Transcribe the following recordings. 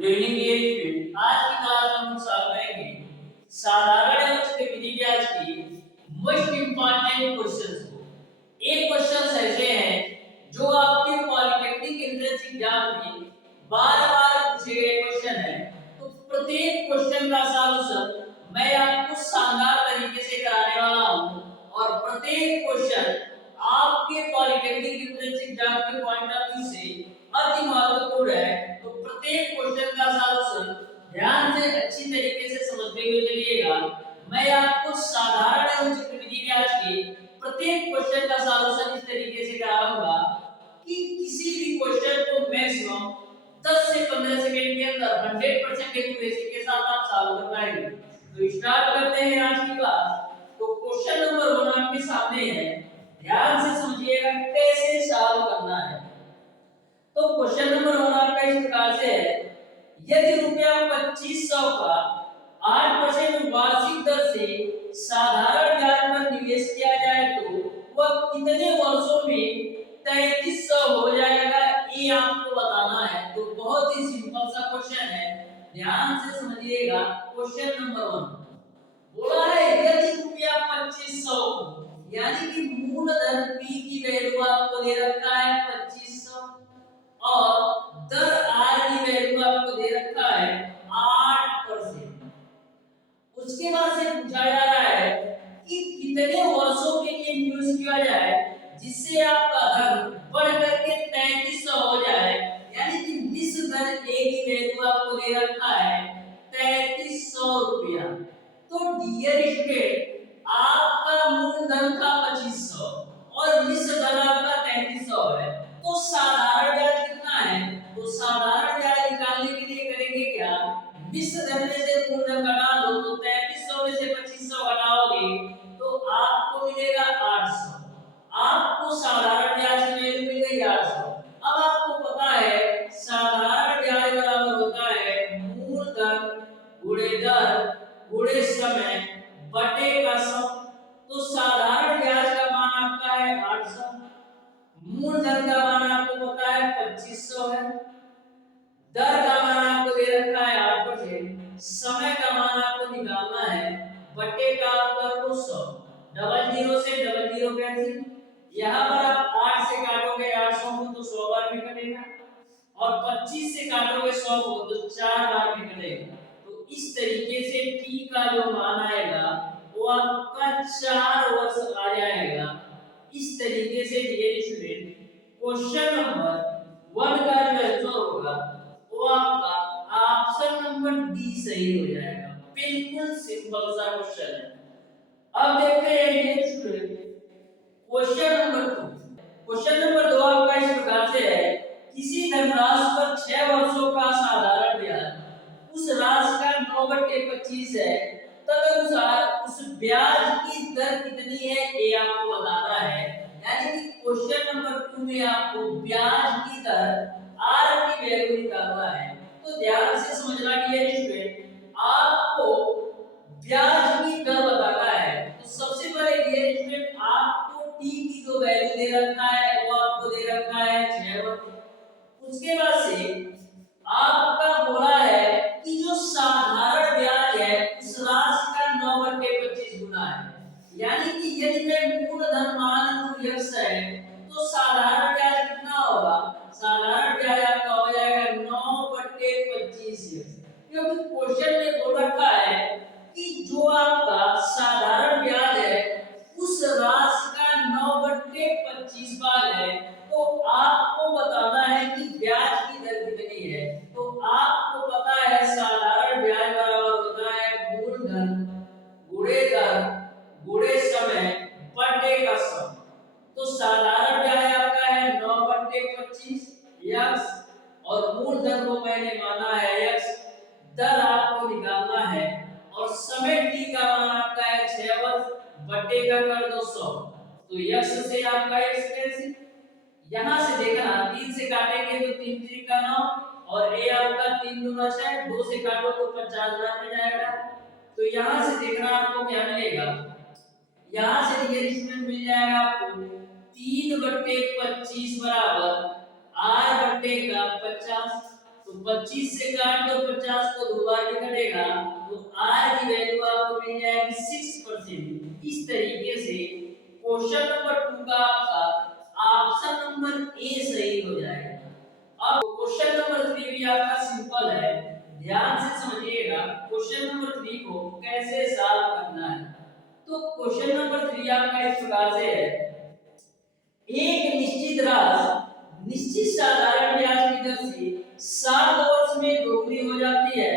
Good evening dear student. आज की class में हम सॉल्व करेंगे साधारण एवं चक्रवृद्धि ब्याज की मोस्ट इंपॉर्टेंट क्वेश्चंस को। एक क्वेश्चन ऐसे हैं जो आपके पॉलिटेक्निक एंट्रेंस एग्जाम में बार-बार पूछे गए क्वेश्चन है। तो प्रत्येक क्वेश्चन का सॉल्यूशन मैं आपको शानदार तरीके से कराने वाला हूं और प्रत्येक क्वेश्चन आपके पॉलिटेक्निक एंट्रेंस एग्जाम के पॉइंट ऑफ व्यू से अति महत्वपूर्ण है। तो प्रत्येक क्वेश्चन का सॉल्यूशन ध्यान से अच्छी तरीके से समझते हुए चलिएगा। मैं आपको साधारण एवं चक्रवृद्धि ब्याज के प्रत्येक क्वेश्चन का सॉल्यूशन इस तरीके से कराऊंगा कि किसी भी क्वेश्चन को मैक्सिमम 10 से 15 सेकंड के अंदर 100% एक्यूरेसी के साथ आप सॉल्व कर पाएंगे। तो स्टार्ट करते हैं आज की क्लास। तो क्वेश्चन नंबर 1 आपके सामने है, ध्यान से समझिएगा कैसे सॉल्व करना है। तो क्वेश्चन नंबर 1 आपका इस प्रकार से है, यदि रुपया 2500 का 8% वार्षिक दर से साधारण ब्याज पर निवेश किया जाए तो वह कितने वर्षों में 3300 हो जाएगा, ये आपको बताना है। तो बहुत ही सिंपल सा क्वेश्चन है, ध्यान से समझिएगा। क्वेश्चन नंबर 1 बोला है यदि रुपया 2500 यानी कि मूलधन P की वैल्यू आपको दे रखा है 2500 और दर R की वैल्यू आपको दे रखा है 8%। उसके बाद से पूछा जा रहा है कि कितने वर्षों के लिए निवेश किया जाए जिससे आपका धन बढ़ करके 3300 हो जाए, यानी कि विश्व धन A की वैल्यू आपको दे रखा है 3300 रुपया। तो डियर स्टूडेंट, आपका मूलधन था 2500 और विश्व धन आपका 3300 है। तो साधारण ब्याज कितना है? तो साधारण ब्याज निकालने के लिए करेंगे क्या, विश्व धन में से मूलधन घटा दो। तो 3300 में से 2500 घटाओगे तो आपको मिलेगा 800। आपको साधारण ब्याज की वैल्यू मिल गई 800। अब आपको पता है साधारण ब्याज बराबर होता है मूलधन गुणे दर गुणे समय बटे का सम। तो साधारण ब्याज का मान आपका है 800, मूलधन का मान आपको पता है 2500 है, दर का मान आपको दे रखा है 8%, समय का मान आपको निकालना है बटे का आपका 100। डबल जीरो से डबल जीरो कैंसिल, यहां पर आप 8 से काटोगे 800 को तो 100 बार भी कटेगा और 25 से काटोगे 100 को तो 4 बार भी कटेगा। तो इस तरीके से t का जो मान आएगा वो आपका 4 वर्ष आ जाएगा। इस तरीके से डियर स्टूडेंट क्वेश्चन नंबर 1 का जो आंसर होगा वो आपका ऑप्शन नंबर डी सही हो जाएगा। बिल्कुल सिंपल सा क्वेश्चन है। अब देखते हैं ये student question number 2। Question number 2 आपका इस प्रकार से है, किसी धनराशि पर 6 वर्षों का साधारण ब्याज उस राशि का 9/25 है, तदनुसार उस ब्याज की दर कितनी है ये आपको बताना है। यानी कि क्वेश्चन नंबर 2 में आपको ब्याज की दर R की वैल्यू निकालना है। तो ध्यान से समझना डियर स्टूडेंट, आपको ब्याज की दर बताना है। तो सबसे पहले डियर स्टूडेंट आपको t की जो वैल्यू दे रखा है वो आपको दे रखा है 6 वर्ष। उसके बाद से आपका बोला है कि जो साधारण ब्याज है उस राशि का 9/25 गुना है, यानी कि यदि मैं मूलधन मान लूं x है तो साधारण ब्याज कितना होगा, साधारण ब्याज आपका हो जाएगा 9/25 क्योंकि क्वेश्चन में बोल रखा है कि जो आपका साधारण ब्याज है उस राशि का 9/25 भाग है। तो आपको बताना है कि ब्याज की दर कितनी है। तो आपको पता है साधारण ब्याज बराबर होता है मूलधन गुणे दर गुणे समय बटे का सम। तो साधारण ब्याज आपका है 9/25 x और मूलधन को मैंने माना है x, दर आपको निकालना है और समय t का मान आपका है 6 वर्ष बटे का कर दो 100। तो x से आपका x कैंसिल, यहां से देखना 3 से काटेंगे तो 3 3 का 9 और a आपका 3 दूना 6, 2 से काटो तो 50 बार में जाएगा। तो यहां से देखना आपको क्या मिलेगा, यहां से डियर स्टूडेंट मिल जाएगा आपको 3/25 बराबर r बटे का 50। तो 25 से काट दो, 50 को 2 बार में कटेगा, तो r की वैल्यू आपको मिल जाएगी 6%। इस तरीके से क्वेश्चन नंबर 2 का आपका ऑप्शन नंबर ए सही हो जाएगा। अब क्वेश्चन नंबर 3 भी आपका सिंपल है, ध्यान से समझिएगा क्वेश्चन नंबर 3 को कैसे सॉल्व करना है। तो क्वेश्चन नंबर 3 आपका इस प्रकार से है, एक निश्चित राशि निश्चित साधारण ब्याज की दर से 7 वर्ष में दोगुनी हो जाती है,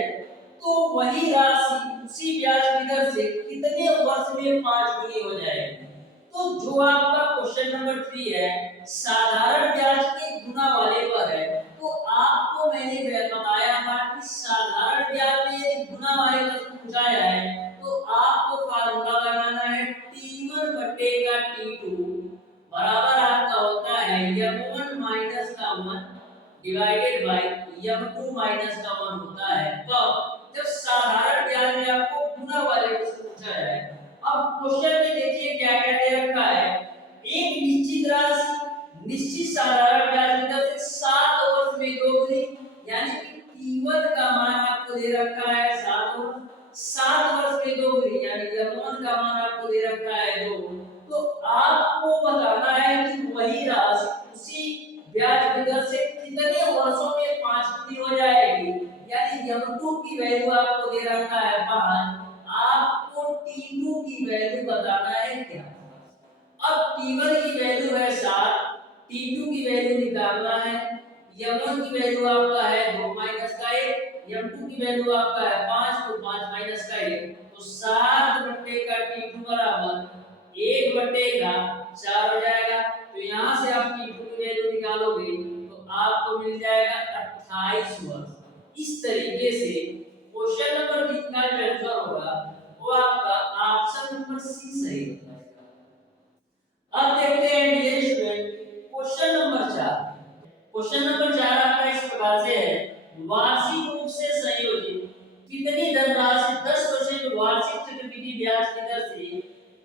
तो वही राशि उसी ब्याज की दर से कितने वर्ष में 5 गुनी हो जाएगी। तो जो आपका क्वेश्चन नंबर 3 है साधारण ब्याज के गुना वाले पर है, तो आपको मैंने बताया था कि साधारण ब्याज में यदि गुना वाले पर पूछा है तो आपको फार्मूला लगाना है T1 बटे का T2 बराबर आपका होता है m1 माइनस का 1 डिवाइडेड बाय m2 माइनस का 1 होता है। कब? जब साधारण ब्याज में आपको गुना वाले को पूछा है। अब क्वेश्चन में देखिए क्या क्या दे रखा है, एक निश्चित राशि निश्चित साधारण ब्याज की दर से 7 वर्ष में दोगुनी, यानी कि T1 का मान आपको दे रखा है 7 वर्ष में दोगुनी, यानी m1 का मान आपको दे रखा है 2। तो आपको बताना है कि वही राशि उसी ब्याज की दर से कितने वर्षों में 5 गुनी हो जाएगी, यानी m2 की वैल्यू आपको दे रखा है 5, आपको T2 की वैल्यू बताना है क्या। अब T1 की वैल्यू है 7, T2 की वैल्यू निकालना है, m1 की वैल्यू आपका है 2 माइनस का 1, m2 की वैल्यू आपका है 5, तो 5 माइनस का 1, तो 7 बटे का T2 बराबर 1 बटे का 4 हो जाएगा। तो यहाँ से आप T2 की वैल्यू निकालोगे तो आपको मिल जाएगा 28 वर्ष। इस तरीके से क्वेश्चन नंबर 3 का जो आंसर होगा वो आपका ऑप्शन नंबर सी सही हो जाएगा। अब देखते हैं dear student question number 4। Question number 4 आपका इस प्रकार से है, वार्षिक रूप से संयोजित कितनी धनराशि 10% वार्षिक चक्रवृद्धि ब्याज की दर से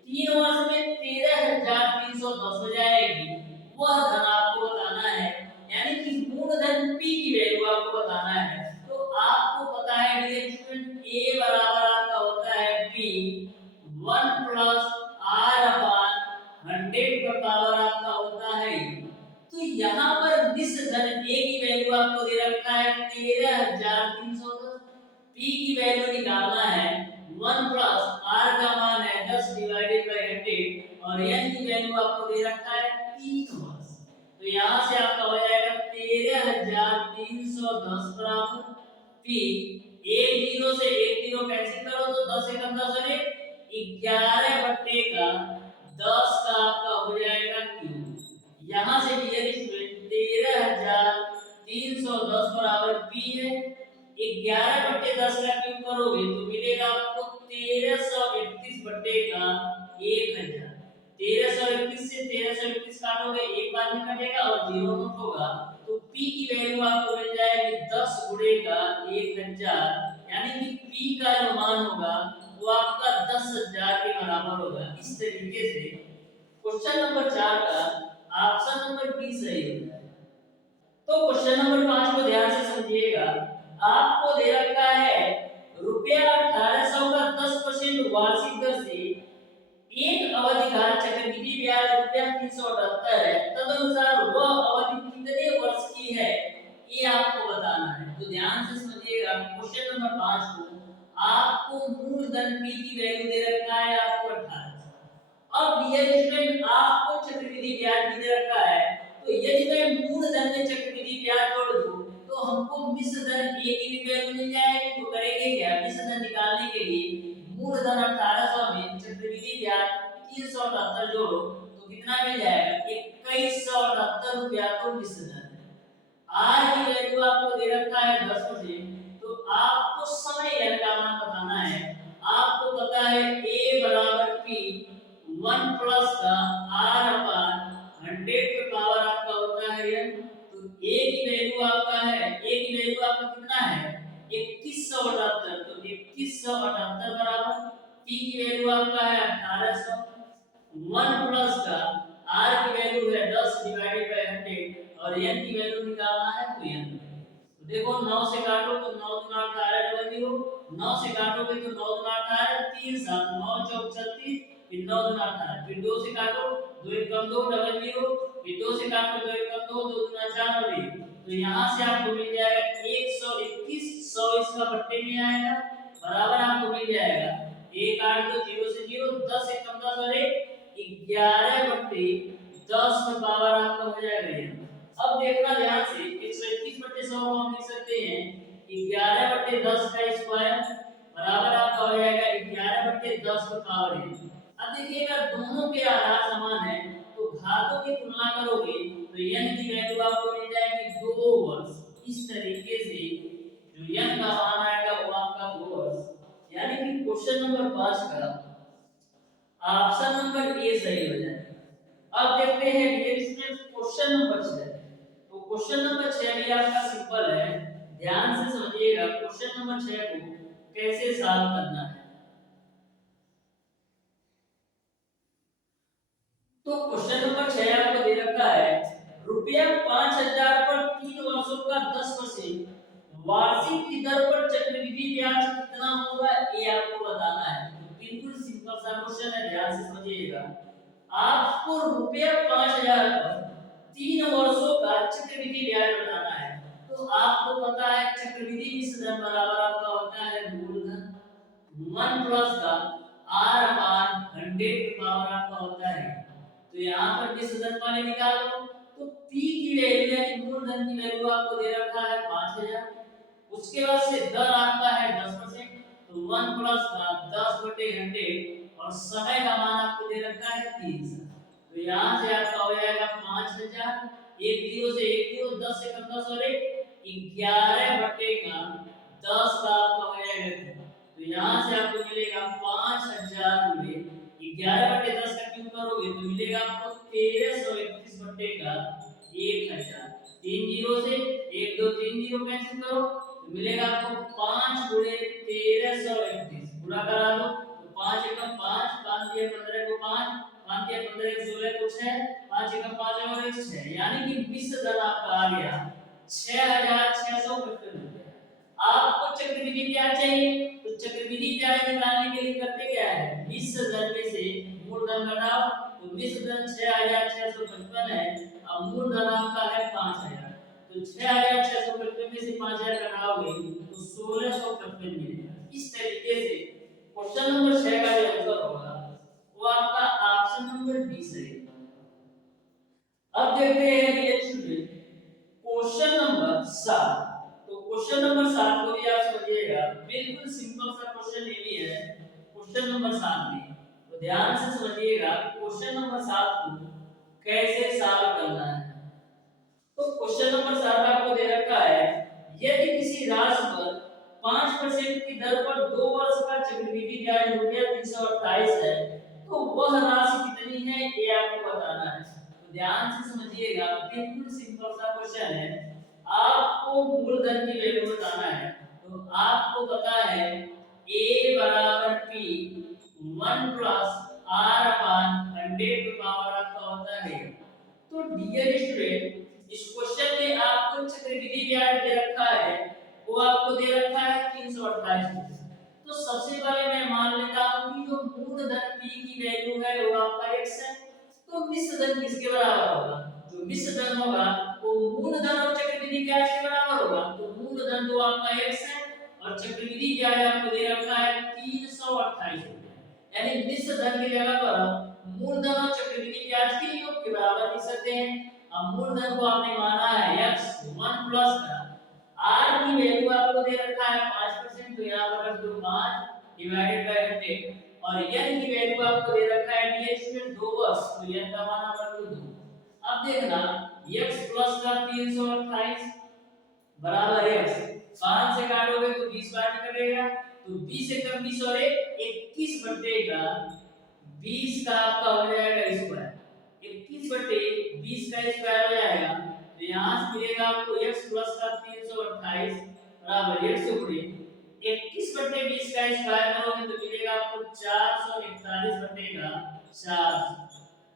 3 वर्ष में 13,310 हो जाएगी, वह धन आपको बताना है, यानी कि मूलधन P की वैल्यू आपको बताना है। तो आपको पता है डियर स्टूडेंट A बराबर आपका होता है P 1 प्लस R अपॉन 100 का पावर आपका होता है। तो यहाँ पर निश्चित धन A की वैल्यू आपको दे रखा है 13,310, P की वैल्यू निकालना है 1 प्लस R का मान है 10 डिवाइडेड बाय 100 और N की वैल्यू आपको दे रखा है 3 वर्ष। तो यहाँ से आपका हो जाएगा 13,310 बराबर P, एक जीरो से एक जीरो कैंसिल करो तो 10 एकम 10 और 11 बटे का 10 का आपका हो जाएगा Q। यहाँ से डियर स्टूडेंट 13,310 बराबर P है, 11 बटे 10 का क्यूब करोगे तो मिलेगा आपको 1331 बटे का 1000। 1331 से 1331 काटोगे एक बार में कटेगा और जीरो नोट होगा, तो P की वैल्यू आपको मिल जाएगी 10 गुणे का 1000, यानी कि P का जो मान होगा वो आपका 10,000 के बराबर होगा। इस तरीके से क्वेश्चन नंबर 4 का ऑप्शन नंबर बी सही होता है। तो क्वेश्चन नंबर 5 को ध्यान से समझिएगा, आपको दे रखा है रुपया 1800 का 10% वार्षिक दर से एक अवधिकाल चक्रवृद्धि ब्याज रुपया 378 है, तदनुसार वह अवधि कितने वर्ष की है ये आपको बताना है। तो ध्यान से समझिएगा क्वेश्चन नंबर 5 को, आपको मूलधन P की वैल्यू दे रखा है आपको 1800। अब डियर स्टूडेंट आपको चक्रवृद्धि ब्याज भी दे रखा है, तो यदि मैं मूलधन में चक्रवृद्धि ब्याज जोड़ दूं तो हमको मिश्र धन A की भी वैल्यू मिल जाएगी। तो करेंगे क्या, मिश्र धन निकालने के लिए मूलधन 1800 में चक्रवृद्धि ब्याज 378 जोड़ो तो कितना मिल जाएगा 2178 रुपया। तो मिश्र धन R की वैल्यू आपको दे रखा है 10%, तो आपको समय L का मान बताना है। आपको पता है A बराबर P 1 प्लस का R अपॉन 100 पे पावर आपका होता है N। तो A की वैल्यू आपका है, A की वैल्यू आपका कितना है 2178, तो 2178 बराबर P की वैल्यू आपका है 1800, 1 प्लस का R की वैल्यू है 10 डिवाइडेड बाय 100 और N की वैल्यू निकालना है तो N। तो देखो 9 से काटो तो 9 दूना 18 डबल जीरो, 9 से काटोगे तो 9 दूना 18 3 7 9 चौक 36, फिर 9 दूना 18, फिर 2 से काटो 2 एक कम 2 डबल जीरो, फिर 2 से काटो 2 एक कम 2 2 दूना 4 और 1, तो यहाँ से आपको मिल जाएगा 121, 100 इसका बट्टे में आएगा बराबर आपको मिल जाएगा 1 8 2 0 से 0, 10 एक कम 10 और 1 11 बट्टे 10 का पावर आपका हो जाएगा ये। अब देखना ध्यान से 121 बट्टे 100 को हम लिख सकते हैं 11 बट्टे 10 का स्क्वायर बराबर आपका हो जाएगा 11 बट्टे 10 का पावर है। अब देखिए अगर दोनों के आधार समान है तो घातों की तुलना करोगे तो n की वैल्यू आपको मिल जाएगी 2 वर्ष। इस तरीके से जो n का मान आएगा वो आपका 2 वर्ष, यानी कि क्वेश्चन नंबर 5 का ऑप्शन नंबर ए सही हो जाएगा। अब देखते हैं क्वेश्चन नंबर 6। तो क्वेश्चन नंबर 6 भी आपका सिंपल है, ध्यान से समझिएगा क्वेश्चन नंबर 6 को कैसे सॉल्व करना है। तो क्वेश्चन नंबर 6 आपको दे रखा है रुपया 5000 पर 3 वर्षों का 10% वार्षिक की दर पर चक्रवृद्धि ब्याज कितना होगा ये आपको बताना है। तो बिल्कुल सिंपल सा क्वेश्चन है, ध्यान से समझिएगा। आपको रुपया 5000 पर 3 वर्षों का चक्रवृद्धि ब्याज बताना है। तो आपको पता है चक्रवृद्धि मिश्रण बराबर आपका होता है मूलधन 1 प्लस का r अपान 100 पावर आपका होता है। तो यहाँ पर 20,000 वाले निकालो तो p की वैल्यू यानी मूलधन की वैल्यू आपको दे रखा है 5000, उसके बाद से दर आपका है 10%, तो 1 प्लस का 10 बटे 100 और समय का मान आपको दे रखा है 30। तो यहाँ से आपका हो जाएगा 5000, एक जीरो से एक जीरो 10 से कम 10 और 1 11 बटे का 10 का आपका हो जाएगा। तो यहाँ से आपको मिलेगा 5000 गुणे 11 बटे 10 का क्यूब करोगे तो मिलेगा आपको 1331 बटे का 1000। 3 जीरो से 1 2 3 जीरो कैंसिल करो तो मिलेगा आपको 5 गुणे 1331 पूरा करा दो तो 5 एकम 5 5 दिया 15 को 5 5 दिया 15 को 16 को 6 5 एकम 5 और 1 6, यानी कि मिश्र दर आपका आ गया 6655 रुपए। आपको चक्रवृद्धि ब्याज चाहिए तो चक्रवृद्धि ब्याज निकालने के लिए करते क्या है, मिश्र दर में से मूलधन घटाओ, तो मिश्र धन 6655 है और मूलधन आपका है 5000, तो 6655 में से 5000 घटाओगे तो 1655 मिलेगा। इस तरीके से क्वेश्चन नंबर 6 का जो आंसर होगा वो आपका ऑप्शन नंबर बी सही। अब देखते हैं रिएक्शन क्वेश्चन नंबर 7। तो क्वेश्चन नंबर 7 को भी आप समझिएगा, बिल्कुल सिंपल सा क्वेश्चन ये भी है क्वेश्चन नंबर 7 में। तो ध्यान से समझिएगा क्वेश्चन नंबर 7 को कैसे सॉल्व करना है। तो क्वेश्चन नंबर 7 आपको दे रखा है यदि किसी राशि पर 5% की दर पर 2 वर्ष का चक्रवृद्धि ब्याज रुपया 328 है तो वह राशि कितनी है ये आपको बताना है। तो ध्यान से समझिएगा, बिल्कुल सिंपल सा क्वेश्चन है, आपको मूलधन की वैल्यू बताना है। तो आपको पता है a बराबर p 1 प्लस r अपान 100 की पावर आपका होता है। तो डियर स्टूडेंट इस क्वेश्चन में आपको चक्रवृद्धि ब्याज दे रखा है, वो आपको दे रखा है 328। तो सबसे पहले मैं मान लेता हूं कि जो मूलधन p की वैल्यू है वो आपका x है। तो मिश्र धन किसके बराबर होगा, जो मिश्र धन होगा वो मूलधन और चक्रवृद्धि ब्याज के बराबर होगा। तो मूलधन तो आपका x है और चक्रवृद्धि ब्याज आपको दे रखा है 328 रुपए, यानी मिश्र धन की जगह पर मूलधन और चक्रवृद्धि ब्याज के योग के बराबर लिख सकते हैं। अब मूलधन को आपने माना है x 1 प्लस का r की वैल्यू आपको दे रखा है 5%, तो यहां पर रख दो 5 डिवाइडेड बाय 100 और n की वैल्यू आपको दे रखा है dx में 2 वर्ष, तो n का मान आप रख दो। अब देखना x प्लस का 328 बराबर x 5 से काटोगे तो 20 बार कटेगा, तो 20 से कम 20 और 1 21 बटे का 20 का आपका हो जाएगा स्क्वायर, 21 बटे 20 का स्क्वायर हो जाएगा। तो यहां से मिलेगा आपको x प्लस का 328 बराबर 1 से गुणे 21 बटे 20 का स्क्वायर करोगे तो मिलेगा आपको 441 बटे का 4।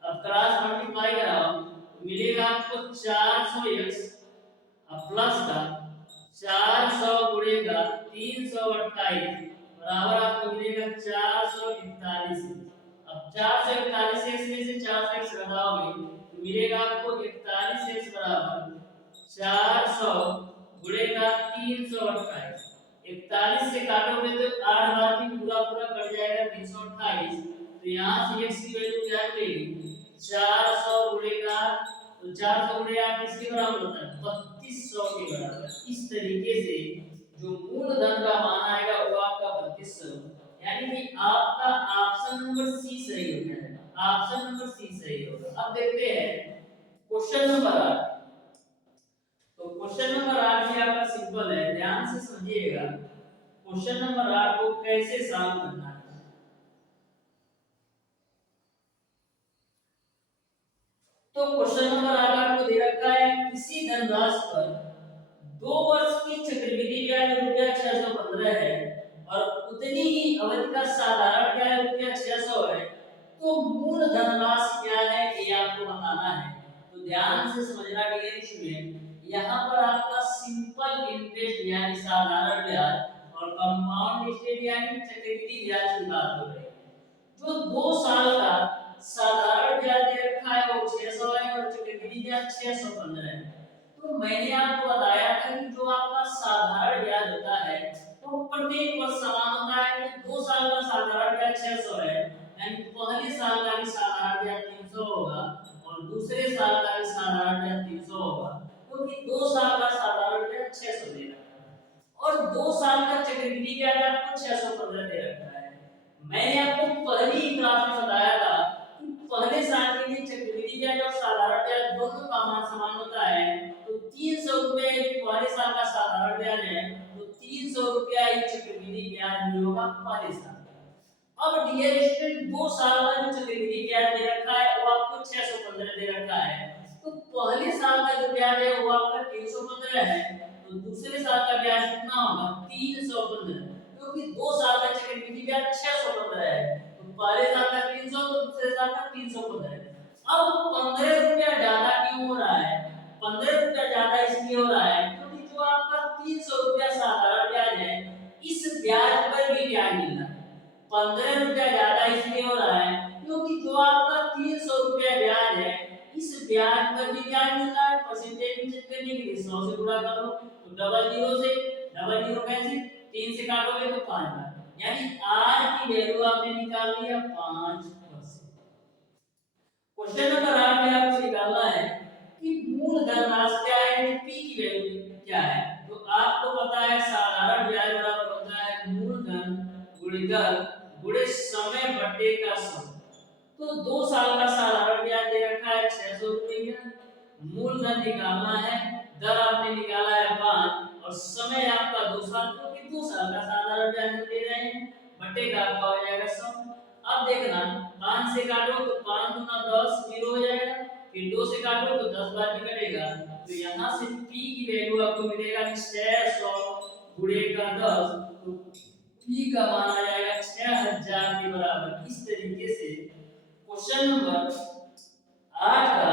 अब क्रॉस मल्टीप्लाई कराओ तो मिलेगा आपको 400x अब प्लस का 400 गुणेगा 328 बराबर आपको मिलेगा 441। अब 441 में से 400 घटाओगे तो मिलेगा आपको 41 बराबर 400 गुणेगा 328। 41 से काटोगे तो 8 बार भी पूरा पूरा कट जाएगा 328। तो यहाँ से x की वैल्यू क्या मिलेगी 400 गुणेगा तो 400 गुणे 8 किसके बराबर होता है 3200 के बराबर। इस तरीके से जो मूलधन का मान आएगा वो आपका 3200, यानी कि आपका ऑप्शन नंबर सी सही हो जाएगा। ऑप्शन नंबर सी सही होगा। अब देखते हैं क्वेश्चन नंबर 8। तो क्वेश्चन नंबर 8 भी आपका सिंपल है, ध्यान से समझिएगा क्वेश्चन नंबर 8 को कैसे सॉल्व करना है। तो क्वेश्चन नंबर 8 आपको दे रखा है किसी धनराशि पर 2 वर्ष की चक्रवृद्धि ब्याज रुपया 615 है और उतनी ही अवधि का साधारण ब्याज रुपया 600 है, तो मूल धनराशि क्या है ये आपको बताना है। तो ध्यान से समझना डियर स्टूडेंट, यहाँ पर आपका सिंपल इंटरेस्ट यानी साधारण ब्याज और कंपाउंड इंटरेस्ट यानी चक्रवृद्धि ब्याज की बात हो रही है। जो 2 साल का साधारण ब्याज दे रखा है वो 600 है और चक्रवृद्धि ब्याज 615 है। तो मैंने आपको बताया था कि जो आपका साधारण ब्याज होता है वो प्रत्येक वर्ष समान होता है। तो 2 साल का साधारण ब्याज 600 है, यानी पहले साल का भी साधारण ब्याज 300 होगा और दूसरे साल का भी साधारण ब्याज 300 होगा, क्योंकि 2 साल का साधारण ब्याज 600 दे रखा है और 2 साल का चक्रवृद्धि ब्याज आपको 615 दे रखा है। मैंने आपको पहली ही क्लास में बताया था कि पहले साल के लिए चक्रवृद्धि ब्याज और साधारण ब्याज दोनों का मान समान होता है। तो 300 रुपए पहले साल का साधारण ब्याज है, तो 300 रुपया ही चक्रवृद्धि ब्याज भी होगा पहले साल। अब डियर स्टूडेंट 2 साल का जो चक्रवृद्धि ब्याज दे रखा है वो आपको 615 दे रखा है। तो पहले साल का जो ब्याज है वो आपका 315 है, तो दूसरे साल का ब्याज कितना होगा 315, क्योंकि 2 साल का चक्रवृद्धि ब्याज 615 है। तो पहले साल का 300 तो दूसरे साल का 315 है। अब 15 रुपया ज्यादा क्यों हो रहा है? 15 रुपया ज्यादा इसलिए हो रहा है क्योंकि जो आपका 300 रुपया साधारण ब्याज है इस ब्याज पर भी ब्याज मिल रहा है। 15 रुपया ज्यादा इसलिए हो रहा है क्योंकि जो आपका 300 रुपया ब्याज है इस ब्याज पर भी ब्याज मिल रहा है। परसेंटेज में चेक करने के लिए 100 से गुणा कर लो, तो डबल जीरो से डबल जीरो कैसे 3 से काटोगे तो 5 बार, यानी r की वैल्यू आपने निकाल लिया 5%। क्वेश्चन नंबर 8 में आपको निकालना है कि मूल धनराशि क्या है, p की वैल्यू क्या है। तो आपको पता है साधारण ब्याज बराबर होता है मूलधन गुणे समय बटे का सम। तो 2 साल का साधारण ब्याज दे रखा है 600 रुपया, मूलधन निकालना है, दर आपने निकाला है 5 और समय आपका 2 साल, क्योंकि 2 साल का साधारण ब्याज दे रहे हैं, बटे का आपका हो जाएगा सम। अब देखना 5 से काटो तो 5 गुना 10 जीरो हो जाएगा, फिर 2 से काटो तो 10 बार भी कटेगा। तो यहाँ से p की वैल्यू आपको मिलेगा 600 गुणे का 10, तो p का मान आ जाएगा 6000 के बराबर। इस तरीके से क्वेश्चन नंबर 8 का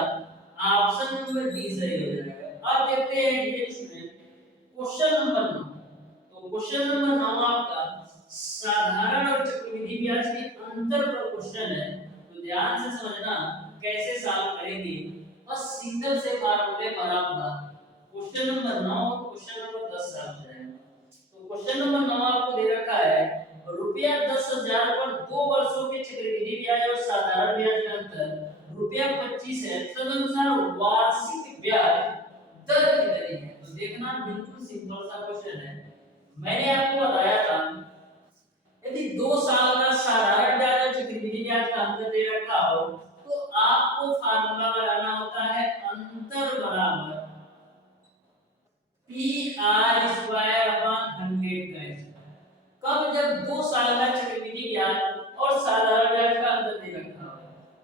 ऑप्शन नंबर डी सही हो जाएगा। अब देखते हैं डियर स्टूडेंट क्वेश्चन नंबर 9। तो क्वेश्चन नंबर 9 आपका साधारण और चक्रवृद्धि ब्याज के अंतर पर क्वेश्चन है, तो ध्यान से समझना कैसे सॉल्व करेंगे। बस सिंगल से फार्मूले पर आपका क्वेश्चन नंबर 9 और क्वेश्चन नंबर 10 सॉल्व करेंगे। तो क्वेश्चन नंबर 9 आपको दे रखा है रुपया 10,000 पर 2 वर्षों के चक्रवृद्धि ब्याज और साधारण ब्याज का अंतर रुपया 25 है, तदनुसार वार्षिक ब्याज दर कितनी है। तो देखना बिल्कुल सिंपल सा क्वेश्चन है। मैंने आपको बताया था यदि 2 साल का साधारण ब्याज और चक्रवृद्धि ब्याज का अंतर दे रखा हो तो आपको फार्मूला लगाना होता है अंतर बराबर PR² अपॉन 100 का स्क्वायर। कब? जब 2 साल का चक्रवृद्धि ब्याज और साधारण ब्याज का अंतर दे रखा हो।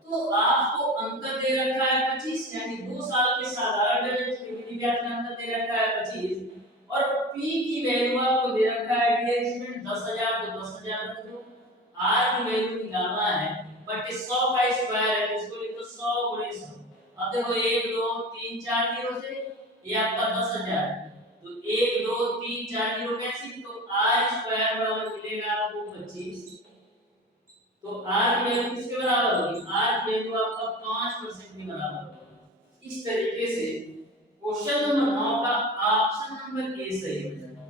तो आपको अंतर दे रखा है 25, यानी 2 साल के साधारण ब्याज और चक्रवृद्धि ब्याज का अंतर दे रखा है 25 और p की वैल्यू आपको दे रखा है डियर स्टूडेंट 10,000, तो 10,000 रख दो। r की वैल्यू निकालना है बट 100 का स्क्वायर है, इसको लिखो 100 गुणे 100। अब देखो 1 2 3 4 जीरो से ये आपका 10,000 तो 1 2 3 4 जीरो कैंसिल, तो r स्क्वायर बराबर मिलेगा आपको 25। तो r की वैल्यू किसके बराबर होगी, r की वैल्यू आपका 5% के बराबर होगी। इस तरीके से क्वेश्चन नंबर 9 का ऑप्शन नंबर ए सही हो जाएगा।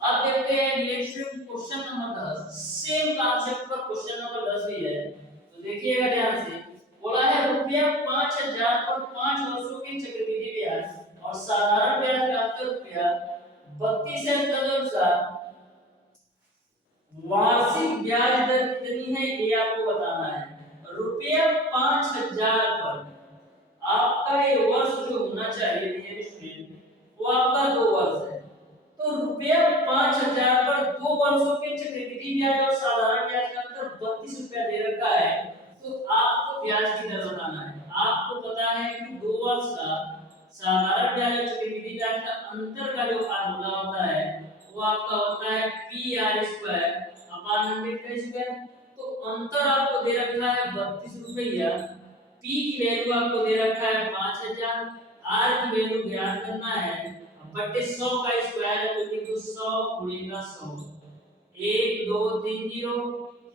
अब देखते हैं next question number 10, same concept पर क्वेश्चन नंबर 10 भी है, तो देखिएगा ध्यान से। बोला है रुपया 5000 पर 5 वर्षों के चक्रवृद्धि ब्याज और साधारण ब्याज का अंतर रुपया 32 है, तदनुसार वार्षिक ब्याज दर कितनी है ये आपको बताना है। रुपया 5000 पर आपका ये वर्ष जो होना चाहिए डियर स्टूडेंट, वो आपका 2 वर्ष है। तो रुपया 5000 पर 2 वर्षों के चक्रवृद्धि ब्याज और साधारण ब्याज का अंतर 32 रुपया दे रखा है। तो आपको ब्याज की दर बताना है। आपको पता है कि 2 वर्ष का साधारण ब्याज और चक्रवृद्धि ब्याज का अंतर का जो फार्मूला होता है वो आपका होता है पी आर स्क्वायर अपॉन 100 का स्क्वायर। तो अंतर आपको दे रखा है 32 रुपया, पी की वैल्यू आपको दे रखा है 5000, आर की वैल्यू ज्ञात करना है, बटे 100 का स्क्वायर है तो लिखो 100 गुणा 100, 1 2 3 0,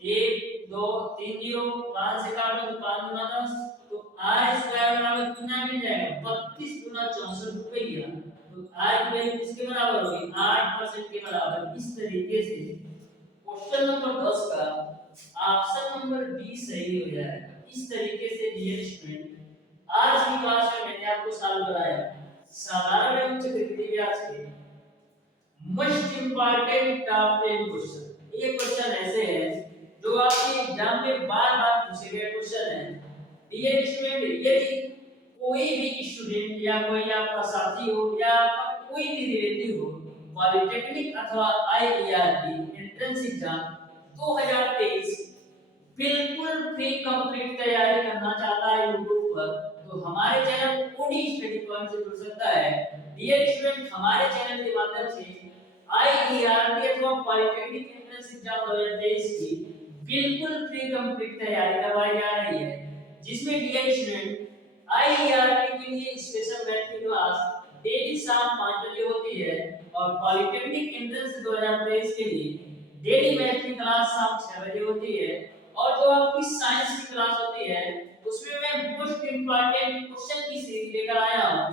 1 2 3 0, 5 से काटो तो 5 गुना 10, तो आर स्क्वायर बराबर कितना मिल जाएगा 32 गुना 64 रुपया। तो आर की वैल्यू किसके बराबर होगी 8% के बराबर। इस तरीके से क्वेश्चन नंबर 10 का ऑप्शन नंबर बी सही हो जाएगा। इस तरीके से डियर स्टूडेंट आज की क्लास में मैंने आपको सॉल्व कराया साधारण एवं चक्रवृद्धि ब्याज के मोस्ट इंपॉर्टेंट टॉप 10 क्वेश्चन। ये क्वेश्चन ऐसे हैं जो आपके एग्जाम में बार-बार पूछे गए क्वेश्चन हैं। डियर स्टूडेंट यदि कोई भी स्टूडेंट या कोई आपका साथी हो या आपका कोई भी रिलेटिव हो पॉलिटेक्निक अथवा आईईआरटी एंट्रेंस एग्जाम 2023 बिल्कुल फ्री कंप्लीट तैयारी करना चाहता है यूट्यूब पर, तो हमारे चैनल ओडी स्टडी पॉइंट से जुड़ सकता है। डियर स्टूडेंट हमारे चैनल के माध्यम से आईईआरटी अथवा पॉलिटेक्निक एंट्रेंस एग्जाम 2023 की बिल्कुल फ्री कंप्लीट तैयारी करवाई जा रही है, जिसमें डियर स्टूडेंट आईईआरटी के लिए स्पेशल बैच की क्लास डेली शाम 5 बजे होती है और पॉलिटेक्निक एंट्रेंस 2023 के लिए डेली बैच की क्लास शाम 6 बजे होती है। और जो आपकी साइंस की क्लास होती है उसमें मैं मोस्ट इंपॉर्टेंट क्वेश्चन की सीरीज लेकर आया हूं।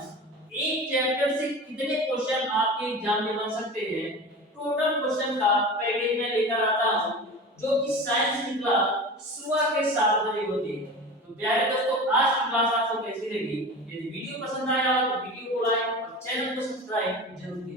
एक चैप्टर से कितने क्वेश्चन आपके एग्जाम में बन सकते हैं, टोटल क्वेश्चन का पैकेज में लेकर आता हूं, जो कि साइंस की क्लास सुबह के 7 बजे होती है। तो प्यारे दोस्तों आज की क्लास आपको कैसी लगी? यदि वीडियो पसंद आया हो तो वीडियो को लाइक और चैनल को सब्सक्राइब जरूर कीजिए।